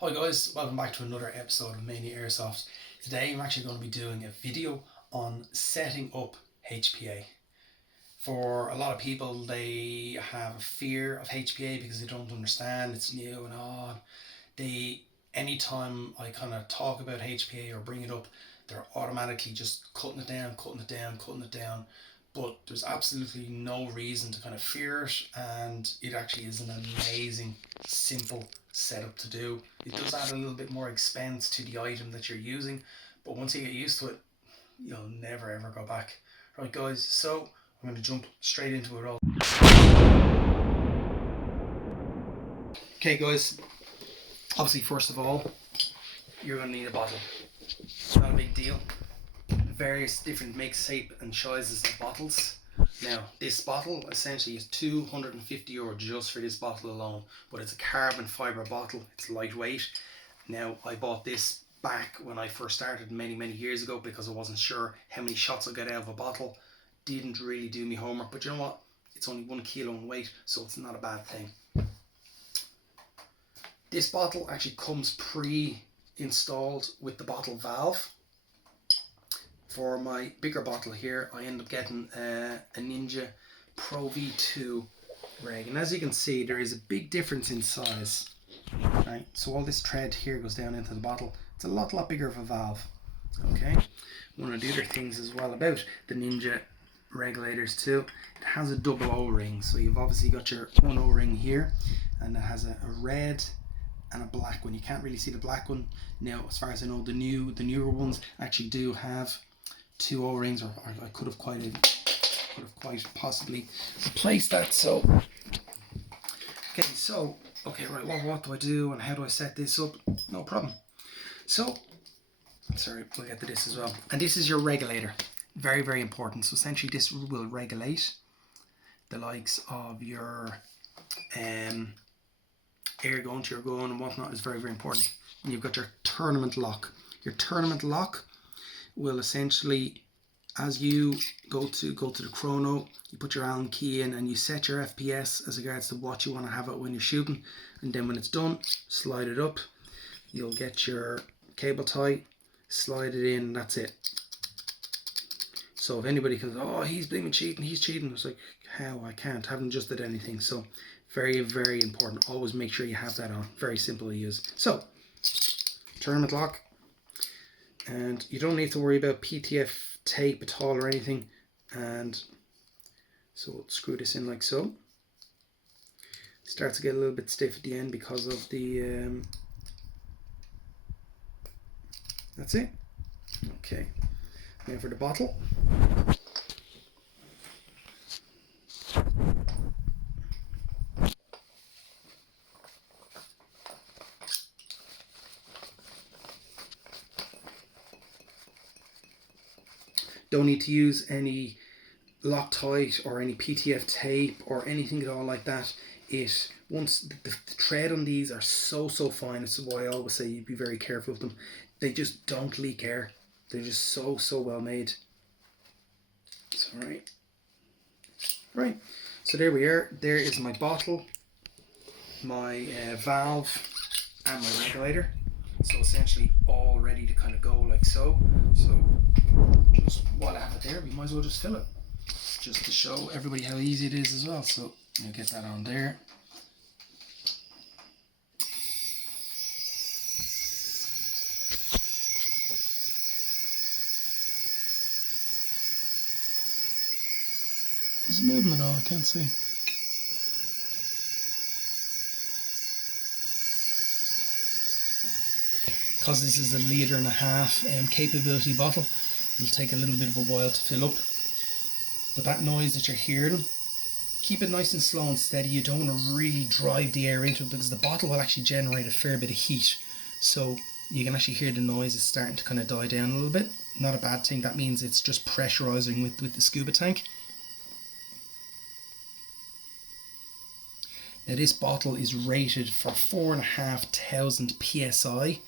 Hi guys, welcome back to another episode of MANIA AIRSOFT. Today I'm actually going to be doing a video on setting up HPA. For a lot of people, they have a fear of HPA because they don't understand, it's new and odd. Anytime I kind of talk about HPA or bring it up, they're automatically just cutting it down, cutting it down, cutting it down. But there's absolutely no reason to kind of fear it, and it actually is an amazing, simple setup to do. It does add a little bit more expense to the item that you're using, but once you get used to it, you'll never ever go back. Right guys, so I'm going to jump straight into it all. Okay guys, obviously first of all, you're going to need a bottle. It's not a big deal. Various different makes, shape and sizes of bottles. Now this bottle essentially is €250 just for this bottle alone, but it's a carbon fibre bottle, it's lightweight. Now I bought this back when I first started many years ago because I wasn't sure how many shots I'd get out of a bottle. Didn't really do me homework, but you know what, it's only 1 kilo in weight, so it's not a bad thing. This bottle actually comes pre-installed with the bottle valve. For my bigger bottle here, I end up getting a Ninja Pro V2 reg, and as you can see, there is a big difference in size. Right, so all this thread here goes down into the bottle. It's a lot bigger of a valve. Okay, one of the other things as well about the Ninja regulators too, it has a double O-ring. So you've obviously got your one O-ring here, and it has a red and a black one. You can't really see the black one now. As far as I know, the newer ones actually do have two O-rings, or I could have quite possibly replaced that. So okay, right, well, what do I do and how do I set this up? No problem. So sorry, we'll get to this as well. And this is your regulator, very important. So essentially this will regulate the likes of your air going to your gun and whatnot. Is very important. And you've got your tournament lock. Your tournament lock will essentially, as you go to the chrono, you put your Allen key in and you set your FPS as regards to what you want to have it when you're shooting, and then when it's done, slide it up. You'll get your cable tie, slide it in, and that's it. So if anybody goes, oh, he's blaming cheating, he's cheating, it's like, how? I haven't just did anything. So very important, always make sure you have that on. Very simple to use. So tournament lock, and you don't need to worry about PTF tape at all or anything. And so we'll screw this in like so. It starts to get a little bit stiff at the end because of the that's it. Okay, now for the bottle. Don't need to use any Loctite or any PTF tape or anything at all like that. Once the thread on these are so fine, it's why I always say you be very careful with them. They just don't leak air. They're just so well made. So right. So there we are. There is my bottle, my valve, and my regulator. So essentially all ready to kind of go like so. So just while I have it there, we might as well just fill it, just to show everybody how easy it is as well. So I'll get that on there. Is it moving at all? I can't see. Because this is a 1.5 litre capability bottle, it'll take a little bit of a while to fill up. But that noise that you're hearing, keep it nice and slow and steady. You don't want to really drive the air into it because the bottle will actually generate a fair bit of heat. So you can actually hear the noise is starting to kind of die down a little bit. Not a bad thing. That means it's just pressurizing with the scuba tank. Now this bottle is rated for 4,500 PSI,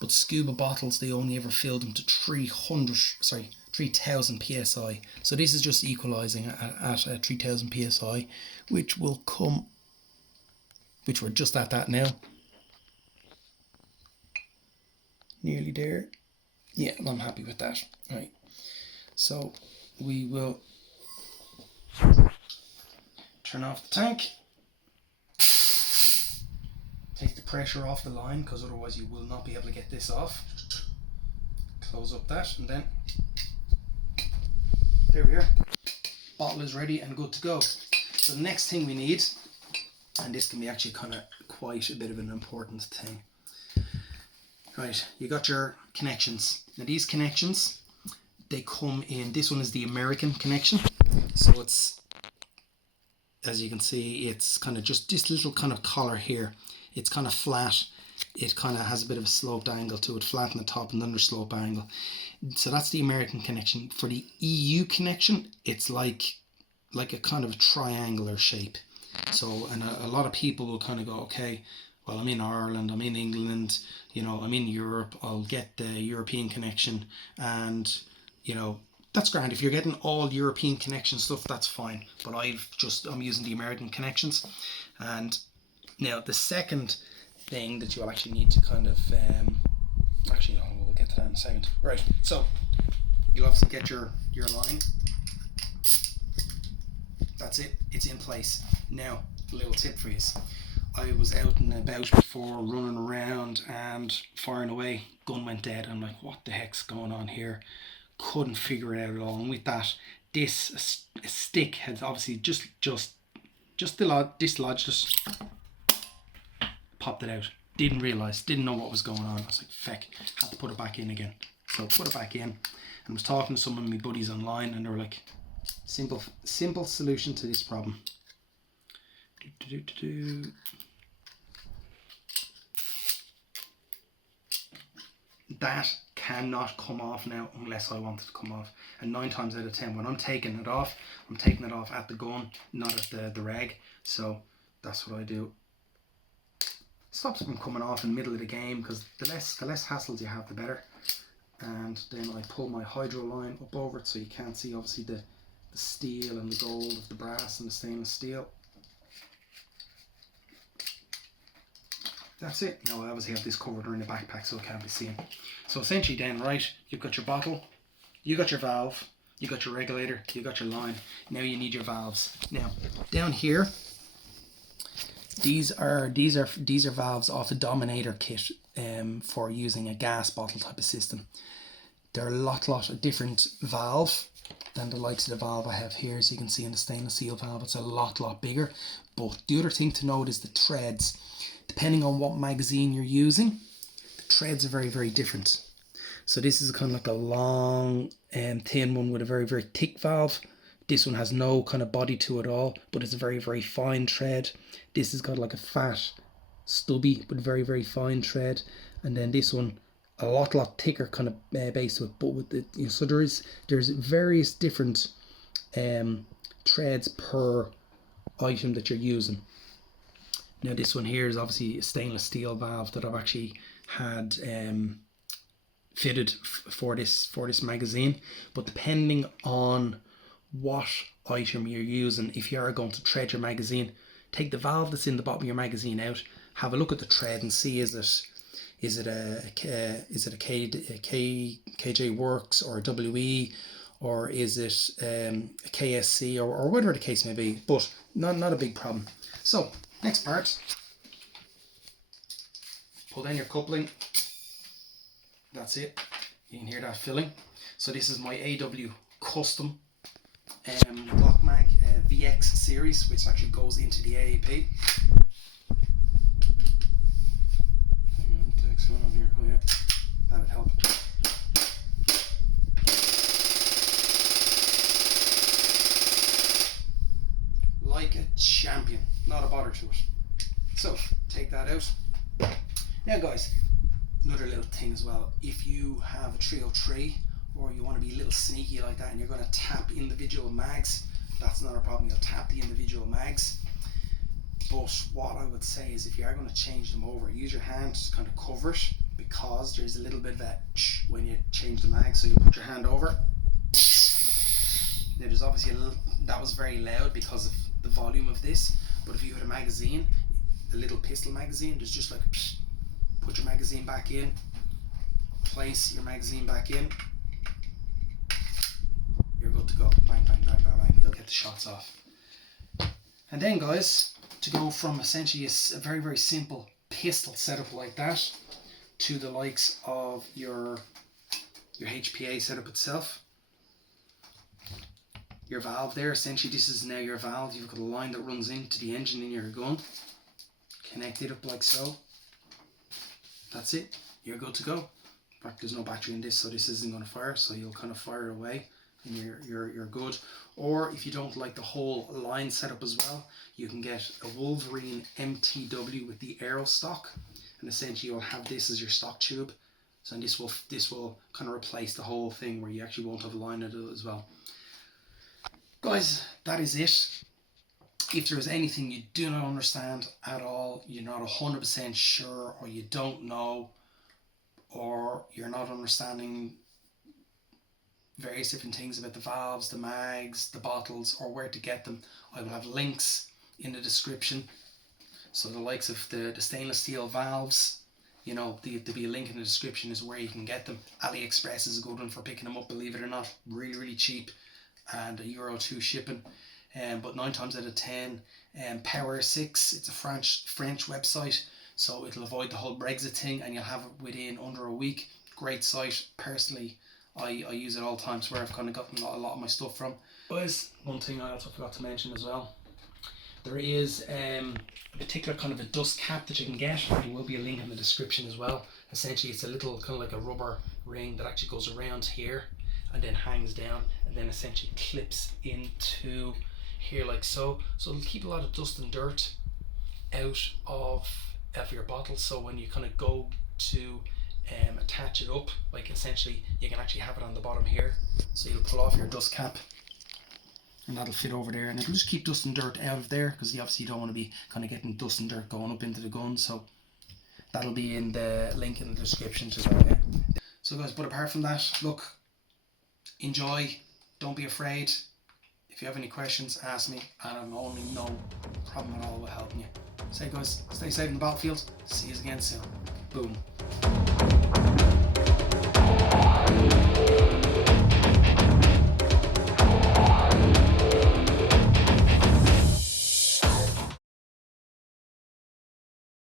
but scuba bottles, they only ever fill them to 3,000 PSI. So this is just equalizing at 3,000 PSI, which we're just at that now. Nearly there. Yeah, I'm happy with that. Right. So we will turn off the tank. Take the pressure off the line, because otherwise you will not be able to get this off. Close up that, and then there we are. Bottle is ready and good to go. So the next thing we need, and this can be actually kind of quite a bit of an important thing. Right, you got your connections. Now these connections, they come in, this one is the American connection. So it's, as you can see, it's kind of just this little kind of collar here. It's kind of flat. It kind of has a bit of a sloped angle to it, flat on the top and under slope angle. So that's the American connection. For the EU connection, it's like a kind of a triangular shape. So, and a lot of people will kind of go, okay, well, I'm in Ireland, I'm in England, you know, I'm in Europe, I'll get the European connection, and, you know, that's grand. If you're getting all European connection stuff, that's fine. But I'm using the American connections. And now the second thing that you'll actually need to kind of, we'll get to that in a second. Right, so you'll obviously get your line. That's it, it's in place. Now, a little tip for you. I was out and about before, running around and firing away. Gun went dead. I'm like, what the heck's going on here? Couldn't figure it out at all. And with that, this stick had obviously just dislodged it, popped it out. Didn't realise, didn't know what was going on. I was like, feck, had to put it back in again. So put it back in, and was talking to some of my buddies online, and they were like, simple solution to this problem. That cannot come off now unless I want it to come off. And 9 times out of 10, when I'm taking it off, I'm taking it off at the gun, not at the reg. So that's what I do. Stops it from coming off in the middle of the game, because the less hassles you have, the better. And then I pull my hydro line up over it, so you can't see obviously the steel and the gold of the brass and the stainless steel. That's it. Now I obviously have this covered around the backpack so it can't be seen. So essentially then, right, you've got your bottle, you got your valve, you got your regulator, you got your line. Now you need your valves. Now down here, these are valves off a Dominator kit for using a gas bottle type of system. They're a lot of different valve than the likes of the valve I have here. As you can see in the stainless steel valve, it's a lot bigger. But the other thing to note is the treads. Depending on what magazine you're using, the treads are very different. So this is kind of like a long thin one with a very thick valve. This one has no kind of body to it at all, but it's a very fine tread. This has got like a fat, stubby but very fine tread, and then this one a lot thicker kind of base to it. But with the, you know, so there's various different treads per item that you're using. Now this one here is obviously a stainless steel valve that I've actually had fitted for this magazine. But depending on what item you're using, if you are going to tread your magazine, take the valve that's in the bottom of your magazine out, have a look at the tread and see is it a KJ Works or a WE, or is it a KSC, or whatever the case may be. But not a big problem. So next part, pull down your coupling. That's it. You can hear that filling. So this is my AW custom Glock Mag VX series, which actually goes into the AAP. Hang on, take some on here. Oh yeah, that would help. Like a champion, not a bother to it. So take that out. Now guys, another little thing as well, if you have a 303 or you want to be a little sneaky like that and you're going to tap individual mags, that's not a problem. You'll tap the individual mags. But what I would say is, if you are going to change them over, use your hand to kind of cover it, because there's a little bit of a when you change the mag. So you put your hand over. Now there's obviously that was very loud because of the volume of this, but if you had a magazine, a little pistol magazine, there's just like put your magazine back in, place your magazine back in, you're good to go. Bang, bang, bang, bang, bang. You'll get the shots off. And then, guys, to go from essentially a very, very simple pistol setup like that to the likes of your HPA setup itself. Your valve there, essentially this is now your valve. You've got a line that runs into the engine in your gun. Connect it up like so. That's it. You're good to go. In fact, there's no battery in this, so this isn't going to fire, so you'll kind of fire it away and you're good. Or if you don't like the whole line setup as well, you can get a Wolverine MTW with the AIRSOFT, and essentially you'll have this as your stock tube. So this will kind of replace the whole thing where you actually won't have a line in it as well. Guys, that is it. If there is anything you do not understand at all, you're not 100% sure, or you don't know, or you're not understanding various different things about the valves, the mags, the bottles, or where to get them, I will have links in the description. So the likes of the stainless steel valves, you know, there'll be a link in the description as where you can get them. AliExpress is a good one for picking them up, believe it or not. Really, really cheap, and €1 shipping. But 9 times out of 10, Power 6, it's a French website, so it'll avoid the whole Brexit thing, and you'll have it within under a week. Great site. Personally, I use it all the time. It's where I've kind of gotten a lot of my stuff from. Guys, one thing I also forgot to mention as well, there is a particular kind of a dust cap that you can get. There will be a link in the description as well. Essentially, it's a little kind of like a rubber ring that actually goes around here and then hangs down, and then essentially clips into here like so. So it'll keep a lot of dust and dirt out of your bottle. So when you kind of go to attach it up, like essentially you can actually have it on the bottom here. So you'll pull off your dust cap, and that'll fit over there, and it'll just keep dust and dirt out of there, because you obviously don't want to be kind of getting dust and dirt going up into the gun. So that'll be in the link in the description as well. Yeah. So guys, but apart from that, look, enjoy, don't be afraid. If you have any questions, ask me, and I'm only no problem at all with helping you. So guys, stay safe in the battlefield. See you again soon. Boom.